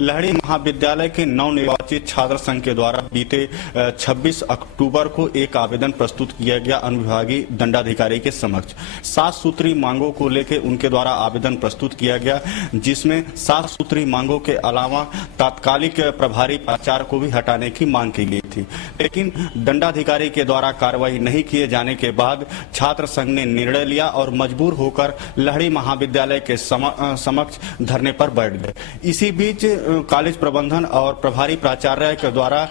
लहड़ी महाविद्यालय के नवनिर्वाचित छात्र संघ के द्वारा बीते 26 अक्टूबर को एक आवेदन प्रस्तुत किया गया अनुविभागीय दंडाधिकारी के समक्ष। 7 सूत्री मांगों को लेकर उनके द्वारा आवेदन प्रस्तुत किया गया, जिसमें 7 सूत्री मांगों के अलावा तात्कालिक प्रभारी प्राचार्य को भी हटाने की मांग की गई थी। लेकिन दंडाधिकारी के द्वारा कार्रवाई नहीं किए जाने के बाद छात्र संघ ने निर्णय लिया और मजबूर होकर लहड़ी महाविद्यालय के समक्ष धरने पर बैठ गए। इसी बीच कॉलेज प्रबंधन और प्रभारी प्राचार्य के द्वारा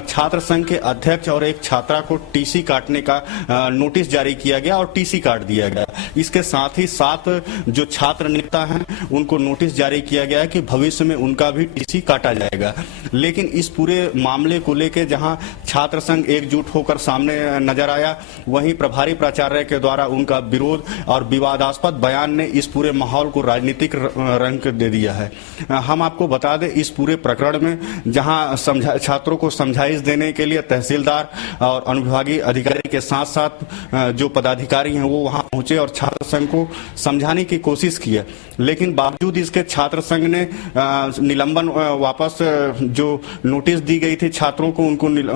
छात्र संघ के अध्यक्ष और एक छात्रा को टीसी काटने का नोटिस जारी किया गया और टीसी काट दिया गया। इसके साथ ही 7 जो छात्र नेता हैं उनको नोटिस जारी किया गया है कि भविष्य में उनका भी टीसी काटा जाएगा। लेकिन इस पूरे मामले को लेकर जहां छात्र संघ एकजुट होकर सामने नजर आया, वहीं प्रभारी प्राचार्य के द्वारा उनका विरोध और विवादास्पद बयान ने इस पूरे माहौल को राजनीतिक रंग दे दिया है। हम आपको बता दें, इस पूरे प्रकरण में जहां छात्रों को समझाइश देने के लिए तहसीलदार और अनुविभागीय अधिकारी के साथ साथ जो पदाधिकारी हैं वो वहां पहुंचे और छात्र संघ को समझाने की कोशिश की है। लेकिन बावजूद इसके छात्र संघ ने निलंबन वापस जो नोटिस दी गई थी छात्रों को,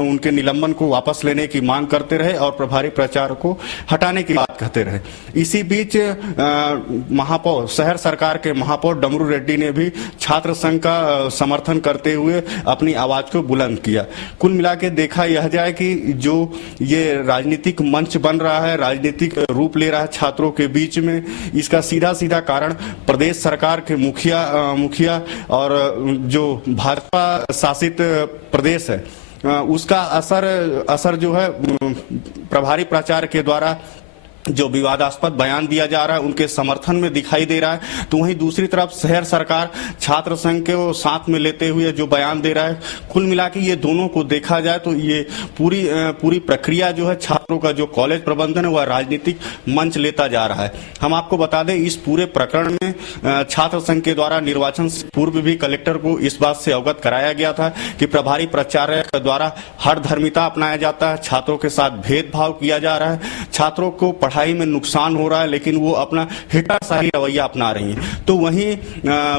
उनके निलंबन को वापस लेने की मांग करते रहे और प्रभारी प्राचार्य को हटाने की बात कहते रहे। इसी बीच महापौर, शहर सरकार के महापौर डमरू रेड्डी ने भी छात्र संघ का समर्थन करते हुए अपनी आवाज को बुलंद किया। कुल मिला के देखा यह जाए कि जो ये राजनीतिक मंच बन रहा है, राजनीतिक रूप ले रहा है छात्रों के बीच में, इसका सीधा सीधा कारण प्रदेश सरकार के मुखिया और जो भाजपा शासित प्रदेश है उसका असर जो है प्रभारी प्राचार्य के द्वारा जो विवादास्पद बयान दिया जा रहा है उनके समर्थन में दिखाई दे रहा है। तो वहीं दूसरी तरफ शहर सरकार छात्र संघ के वो साथ में लेते हुए जो बयान दे रहा है, कुल मिला के ये दोनों को देखा जाए तो ये पूरी प्रक्रिया जो है छात्रों का जो कॉलेज प्रबंधन है वह राजनीतिक मंच लेता जा रहा है। हम आपको बता दें, इस पूरे प्रकरण में छात्र संघ के द्वारा निर्वाचन से पूर्व भी कलेक्टर को इस बात से अवगत कराया गया था कि प्रभारी प्राचार्य के द्वारा हठधर्मिता अपनाया जाता है, छात्रों के साथ भेदभाव किया जा रहा है, छात्रों को पढ़ाई में नुकसान हो रहा है, लेकिन वो अपना हिटाशाही रवैया अपना रही है। तो वहीं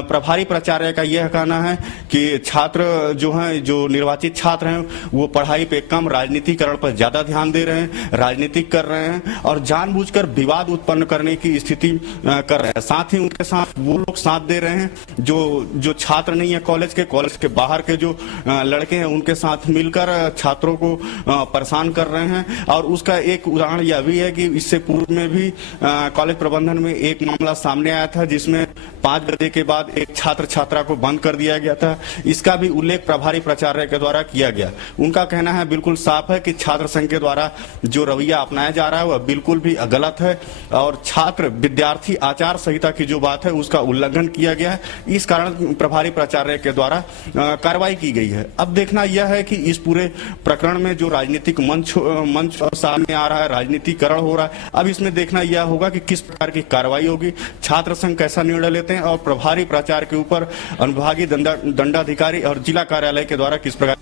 प्रभारी प्राचार्य का यह कहना है कि छात्र जो हैं, जो निर्वाचित छात्र हैं, वो पढ़ाई पे कम राजनीतिकरण पर ज्यादा ध्यान दे रहे हैं, राजनीतिक कर रहे हैं और जानबूझकर विवाद उत्पन्न करने की स्थिति कर रहे हैं। साथ ही उनके साथ वो लोग साथ दे रहे हैं जो छात्र नहीं है कॉलेज के बाहर के जो लड़के हैं उनके साथ मिलकर छात्रों को परेशान कर रहे हैं। और उसका एक उदाहरण यह भी है कि इससे पूर्व में भी कॉलेज प्रबंधन में एक मामला सामने आया था जिसमें 5 बजे के बाद एक छात्रा को बंद कर दिया गया था। इसका भी उल्लेख प्रभारी प्राचार्य के द्वारा किया गया। उनका कहना है बिल्कुल साफ है कि छात्र संघ के द्वारा जो रवैया अपनाया जा रहा है वह बिल्कुल भी गलत है और छात्र विद्यार्थी आचार संहिता की जो बात है उसका उल्लंघन किया गया है। इस कारण प्रभारी प्राचार्य के द्वारा कार्रवाई की गई है। अब देखना यह है कि इस पूरे प्रकरण में जो राजनीतिक मंच सामने आ रहा है, राजनीतिकरण हो रहा है, अब इसमें देखना यह होगा कि किस प्रकार की कार्रवाई होगी, छात्र संघ कैसा निर्णय लेते हैं और प्रभारी प्राचार्य के ऊपर अनुविभागीय दंडाधिकारी और जिला कार्यालय के द्वारा किस प्रकार।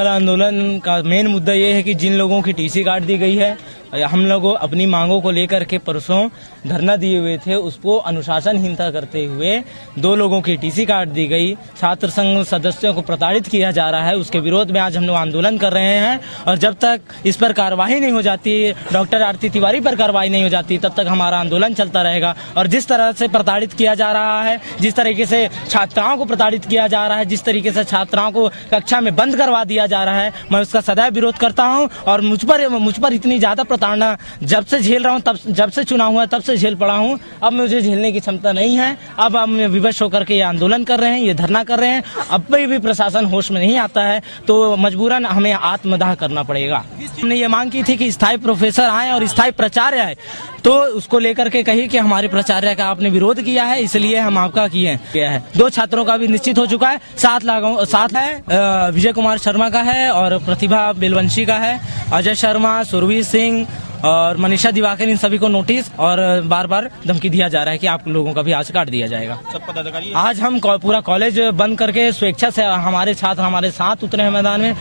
आंदोलन का मेन मुद्दा ये है कि जिन लोगों की टीसी काट दी गई है, हम लोग अपनी मांगों को लेकर के परसों धरना दिए हुए थे, उसको अनुशासनहीनता करते हुए 2 लोगों की टीसी काट दी गई। छात्र संघ सदस्यों को प्रताड़ित किया जा रहा है, उसके विरोध में आज हम लोग आंदोलन कर रहे हैं और जब तक इस पर कार्रवाई नहीं हो जाती, डॉक्टर आरती तिवारी पर कार्रवाई नहीं हो जाती, तब तक हमारा आंदोलन चलता रहेगा। और जिस तरह से प्रताड़ित किया जा रहा है, जिस तरीके से छात्राओं को प्रताड़ित किया जा रहा है, जिस तरीके से छात्राओं को कक्षा में बंद करवा दिया जा रहा है, मैं उसका सदैव विरोध करता हूँ। और मुझ पर इतनी ज्यादा जब से झेल रहा हूँ, जब से चुनाव हुआ तब से झेल पड़ा हूँ। अब मुझे झेलने की क्षमता नहीं है। अब हम विवश होकर के ये आंदोलन कर रहे हैं, ये धरना कर रहे हैं। अब भी प्रशासन होश में नहीं आता है तो मजबूरन हमें आत्मदाह करना पड़ेगा। हमने ये मांग की थी कि स्थायी प्रोफेसर आए और स्थायी प्राचार्य आए, तो उसको लेकर के कही कि हमारे प्राचार्य का आपने विरोध किया है, इसलिए हम आपका किया है। 2 छात्रों का भी निश्चित हो चुका है। 7 है, विजय कुमार शर्मा का है और प्रतिभा बेलवंशी का है। अजय शर्मा, सुरवीर सिंह और मनीषा दिवाकर, इन सभी को नोटिस और बार धमकी दिया जा रहा है कि आप लोगों का भी आज काट दिया जाएगा। आज हम पूरा कॉलेज बंद करके स्वेच्छा से हमारे छात्र हमारे साथ उतरे हैं मैदान में,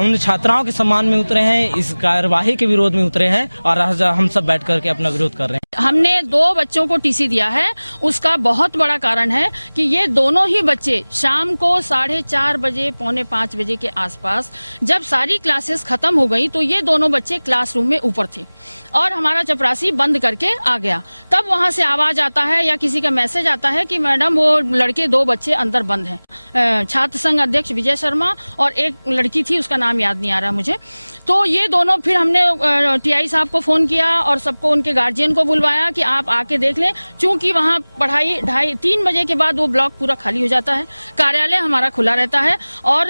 उन छात्राओं के सम्मान में उतरे हैं, इस कार्यवाही के विरोध में उतरे हैं और हम सब बैठ करके अपना विरोध कर रहे हैं। हमने 2 बच्चों को टीसी दिया है। उसका बहुत बड़ा कारण है कि ये दोनों ही बच्चे शाम को 4:30 बजे 4:45 बजे के आसपास जब सारी क्लासेस खत्म हो गई तो ये दोनों बच्चे क्लासरूम में ऊपर थे और हमारा चपरासी बंद करके आ गया। तब वहां से आवाज आता है या किसी का मैसेज आता है कि मैडम वो लड़के 2 बच्चे अंदर बंद हैं। छात्र संघ अध्यक्ष विजय शर्मा और एक लड़की थी, उसका नाम याद नहीं आ रहा मुझे। तो ये दोनों, फिर हमने टीआई साहब को फोन किया और सबको, उनके गार्जियन को बुलवाया कि आप आके देख लें, क्योंकि वहाँ पढ़ाई 2:30-3 बजे के बाद वो ब्लॉक पूरा खाली हो जाता है। कार्यालय हमारा खुला रहता है और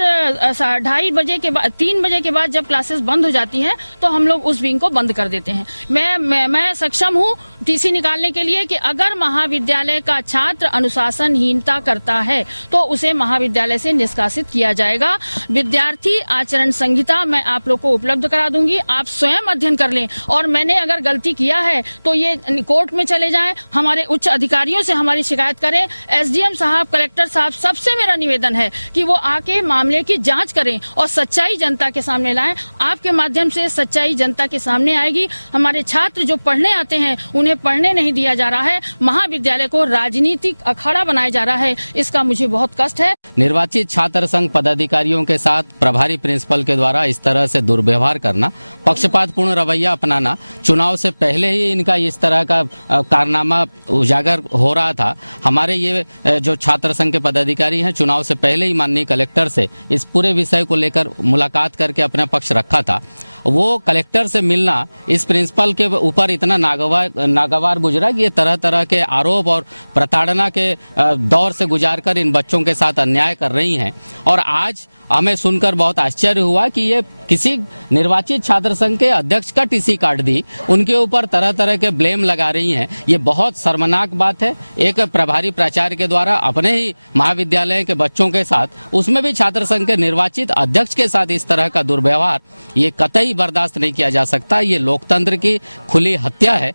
2:30 बजे के बाद, 3 बजे के बाद जब क्लासेस बंद हो जाती हैं तो हम लोग उस विंग को बंद कर देते हैं। मैं सक्षम हूँ टीसी निकालने के लिए कि अगर महाविद्यालय का छात्र अनुशासनहीनता करता है तो उसे महाविद्यालय से निष्कासित किया जाएगा। विद्यार्थी आचरण संहिता मैं आप लोग को उपलब्ध करा दूंगी, आप स्वयं अध्ययन कर लें। और मैंने अगर गलती किया है तो ये कोर्ट में चले जाएं, हमारे उच्च अधिकारियों से हमारी शिकायत करें। एसडीएम साहब, कलेक्टर साहब, सबसे मेरा निवेदन है कि वो आके मामले की जांच करें और सच्चाई जनता के सामने लाएं। आपके माध्यम से सच्चाई जनता के सामने आएगी। हमारे छात्र जो पढ़ने आते हैं उन्हें पढ़ने नहीं दिया जा रहा है, महाविद्यालय को राजनीतिक अखाड़ा बनाया जा रहा है, इसका मुझे बहुत कष्ट है। निर्वाचित छात्र संघ पदाधिकारियों के साथ प्रभारी प्रिंसिपल के द्वारा इस तरह से दुर्व्यवहार करना, पक्षपातपूर्ण रवैया अपनाना, चुनाव से पहले ही इनका इस तरह का कारनामा उजागर हो रहा था। हमारे ये जो छात्र संघ के पदाधिकारी हैं, चुनाव से पहले ही माननीय कलेक्टर से इस पूरे विषय को लेकर मुलाकात करके अपना पक्ष रखा था। वो कलेक्टर से मिलना इस प्रिंसिपल के ऊपर इतना नागवार गुजरा कि ये तरह तरह के आरोप और प्रताड़ना के दौर से गुजारकर इन बच्चों के साथ अन्याय कर रही हैं। और आज हमें सुनकर बहुत आश्चर्य हुआ कि ये किसी निर्वाचित छात्र संघ के अध्यक्ष का टीसी काट दी, उनके ऊपर तरह तरह के ब्लेम लगा रही हैं। ये बहुत शर्मनाक बात है। एक प्रभारी प्राचार्य के द्वारा अपने ही महाविद्यालय के बच्चों के साथ, उसमें भी छात्र संघ के निर्वाचित अध्यक्ष के साथ इस तरह का दुर्व्यवहार ये कतई बर्दाश्त नहीं किया जा सकता। ये लोकतंत्र की खुली हत्या है।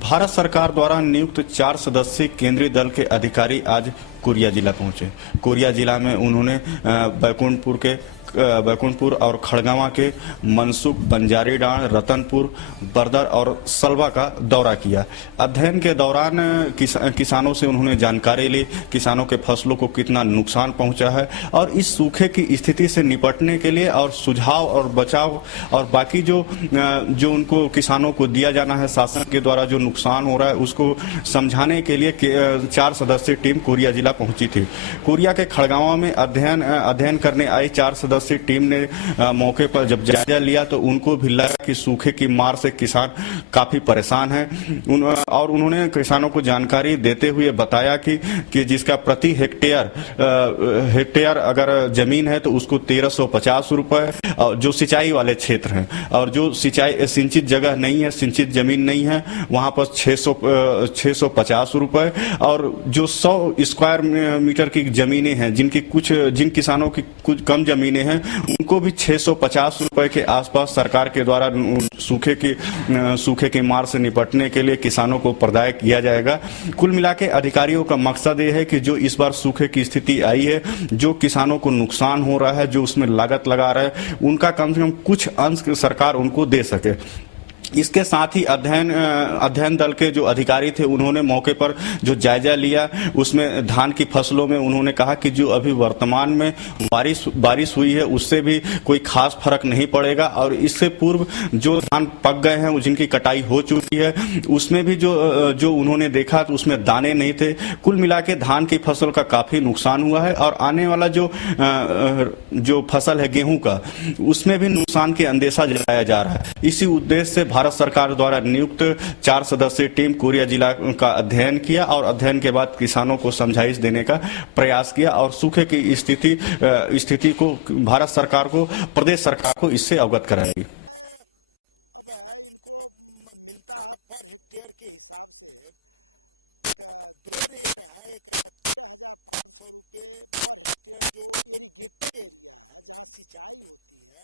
भारत सरकार द्वारा नियुक्त 4 सदस्यीय केंद्रीय दल के अधिकारी आज कोरिया जिला पहुंचे। कोरिया जिला में उन्होंने बैकुंठपुर और खड़गवां के मनसुख, बंजारीडांड, रतनपुर, बरदर और सलवा का दौरा किया। अध्ययन के दौरान किसानों से उन्होंने जानकारी ली, किसानों के फसलों को कितना नुकसान पहुंचा है और इस सूखे की स्थिति से निपटने के लिए और सुझाव और बचाव और बाकी जो उनको किसानों को दिया जाना है शासन के द्वारा, जो नुकसान हो रहा है उसको समझाने के लिए 4 सदस्यीय टीम कोरिया जिला पहुंची थी। कोरिया के खड़गवां में अध्ययन करने आई 4 सदस्यीय टीम ने मौके पर जब जायजा लिया तो उनको भी लगा कि सूखे की मार से किसान काफी परेशान हैं। और उन्होंने किसानों को जानकारी देते हुए बताया कि जिसका प्रति हेक्टेयर अगर जमीन है तो उसको 1350 रुपए, और जो सिंचाई वाले क्षेत्र हैं और जो सिंचित जगह नहीं है, सिंचित जमीन नहीं है, वहां पर 650 रुपए, और जो 100 स्क्वायर मीटर की जमीनें हैं, जिन किसानों की कुछ कम जमीनें हैं, उनको भी 650 रुपए के आसपास सरकार के द्वारा सूखे की मार से निपटने के लिए किसानों को प्रदाय किया जाएगा। कुल मिला के अधिकारियों का मकसद ये है कि जो इस बार सूखे की स्थिति आई है, जो किसानों को नुकसान हो रहा है, जो उसमें लागत लगा रहा है, उनका कम से कम कुछ अंश सरकार उनको दे सके। इसके साथ ही अध्ययन दल के जो अधिकारी थे, उन्होंने मौके पर जो जायजा लिया उसमें धान की फसलों में उन्होंने कहा कि जो अभी वर्तमान में बारिश हुई है उससे भी कोई खास फर्क नहीं पड़ेगा, और इससे पूर्व जो धान पक गए हैं, जिनकी कटाई हो चुकी है, उसमें भी जो उन्होंने देखा तो उसमें दाने नहीं थे। कुल मिला के धान की फसल का काफी नुकसान हुआ है, और आने वाला जो फसल है गेहूं का, उसमें भी नुकसान की अंदेशा जताया जा रहा है। इसी उद्देश्य से भारत सरकार द्वारा नियुक्त 4 सदस्यीय टीम कोरिया जिला का अध्ययन किया और अध्ययन के बाद किसानों को समझाइश देने का प्रयास किया और सूखे की स्थिति को भारत सरकार को, प्रदेश सरकार को इससे अवगत कराएगी। अब इनको मिलता है पर हेक्टेयर के हिसाब से 2 रेट है। एक 13,500 रुपये पर हेक्टेयर जो इरिगेटेड एरिया है, जहाँ सिंचाई होती है,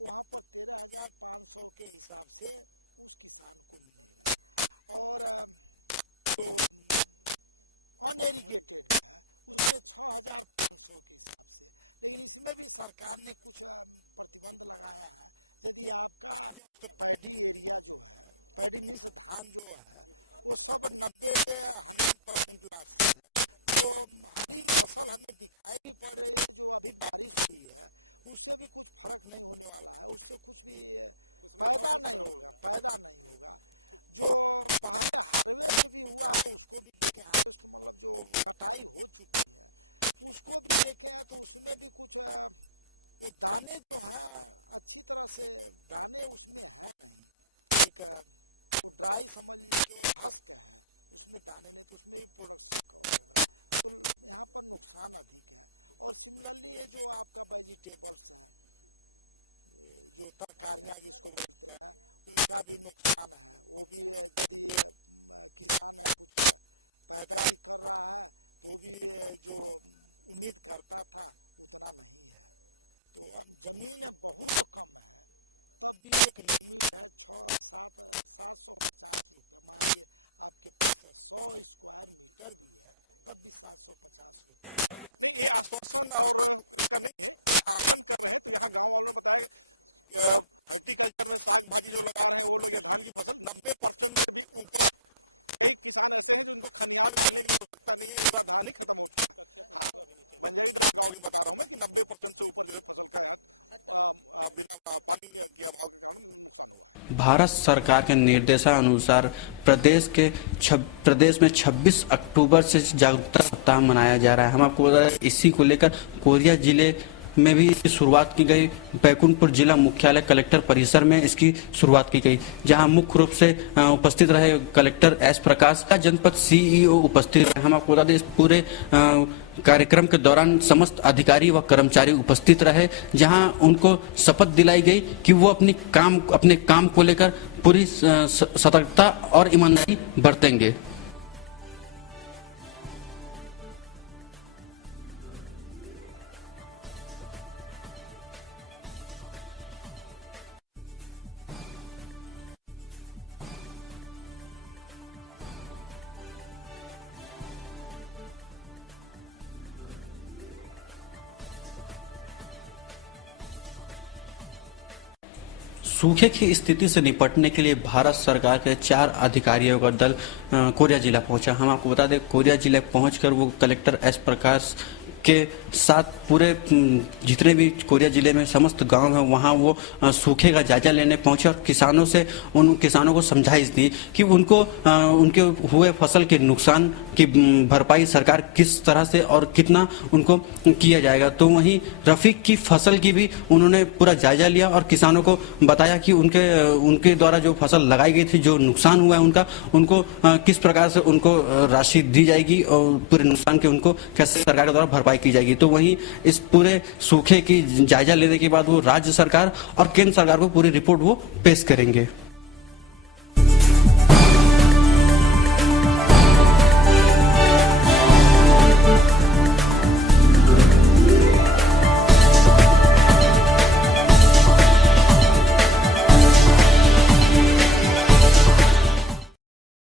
वहाँ पर 13,500 के हिसाब से उस किसान को मिलेगा। और जो अनइरिगेटेड है उसमें 6,500 के हिसाब से। लेकिन इसमें भी सरकार ने कुछ प्रतिबंध लगाया है। यदि आपका पैडी एरिया जो है पैडी मीन्स धान जो है वो सब 90-100% लॉस है। तो हरी फसल हमें दिखाई पड़ रही है, जो अभी बारिश हुई है उससे भी कुछ फर्क नहीं होने वाला है, उससे कुछ भी पैदा नहीं होगा। जो पहले हार्वेस्ट भी हुआ है उसको भी देखें, हार्वेस्ट मतलब जो कटाई हो चुकी है उसको भी देखे हैं तो उसमें भी कुछ वो दाने जो है अच्छी तरह से दाने उसमें है नहीं, एक वो ड्राई समझ लीजिए हस्क है, उसमें दाने नहीं, तो उसमें भी प्रोडक्शन कम होगा, तो यहाँ पर नुकसान अधिक है। और सिमिलरली ये जो आपका वेजिटेबल्स है, जो तरकारियाँ जिसको बोलते हैं, उनका भी नुकसान है। वो भी यदि किसान है कुछ पैदा ही कर रहा है तो भी जो उम्मीद करता था उतना नहीं है। तो अब जमीन बहुत कम है, तब भी एक लिमिट है 750 रुपये। मान लीजिए आपके पास 100 स्क्वायर मीटर भी है तब भी 750 रुपये। नहीं, ये आश्वासन और इसका नहीं है, ये आकलन कर रहे हैं। तो यहाँ गांव वालों ने बताया हॉर्टिकल्चर में साग भाजी जो लगा रहे हैं वो लोग, ये धान की फसल 90% में भी ऊपर। कई किसान ऐसे हैं जो उनको खनियार मिलने की आवश्यकता नहीं है, इनका धान ही खत्म हो चुका है। हाँ, बंजारी गाँव की बता रहा हूँ मैं कि 90% से ऊपर जो फसल का यहाँ बिना पानी के अभाव के कारण नुकसान हुआ है। भारत सरकार के निर्देशानुसार प्रदेश में 26 अक्टूबर से जागरूकता सप्ताह मनाया जा रहा है। हम आपको बता दें, इसी को लेकर कोरिया जिले में भी शुरुआत की गई। बैकुंठपुर जिला मुख्यालय कलेक्टर परिसर में इसकी शुरुआत की गई, जहां मुख्य रूप से उपस्थित रहे कलेक्टर एस प्रकाश, जनपद सीईओ उपस्थित रहे। हम आपको बता दें, इस पूरे कार्यक्रम के दौरान समस्त अधिकारी व कर्मचारी उपस्थित रहे, जहां उनको शपथ दिलाई गई कि वो अपने काम को लेकर पूरी सतर्कता और ईमानदारी बरतेंगे। सूखे की स्थिति से निपटने के लिए भारत सरकार के 4 अधिकारियों का दल कोरिया जिला पहुंचा। हम आपको बता दें, कोरिया जिले पहुंचकर वो कलेक्टर एस प्रकाश के साथ पूरे जितने भी कोरिया जिले में समस्त गांव हैं वहां वो सूखे का जायजा लेने पहुंचे और उन किसानों को समझाइश दी कि उनके हुए फसल के नुकसान की भरपाई सरकार किस तरह से और कितना उनको किया जाएगा। तो वहीं रफीक की फसल की भी उन्होंने पूरा जायजा लिया और किसानों को बताया कि उनके द्वारा जो फसल लगाई गई थी, जो नुकसान हुआ है उनको किस प्रकार से उनको राशि दी जाएगी और पूरे नुकसान के उनको कैसे सरकार के द्वारा भरपाई की जाएगी। तो वहीं इस पूरे सूखे की जायजा लेने के बाद वो राज्य सरकार और केंद्र सरकार को पूरी रिपोर्ट वो पेश करेंगे।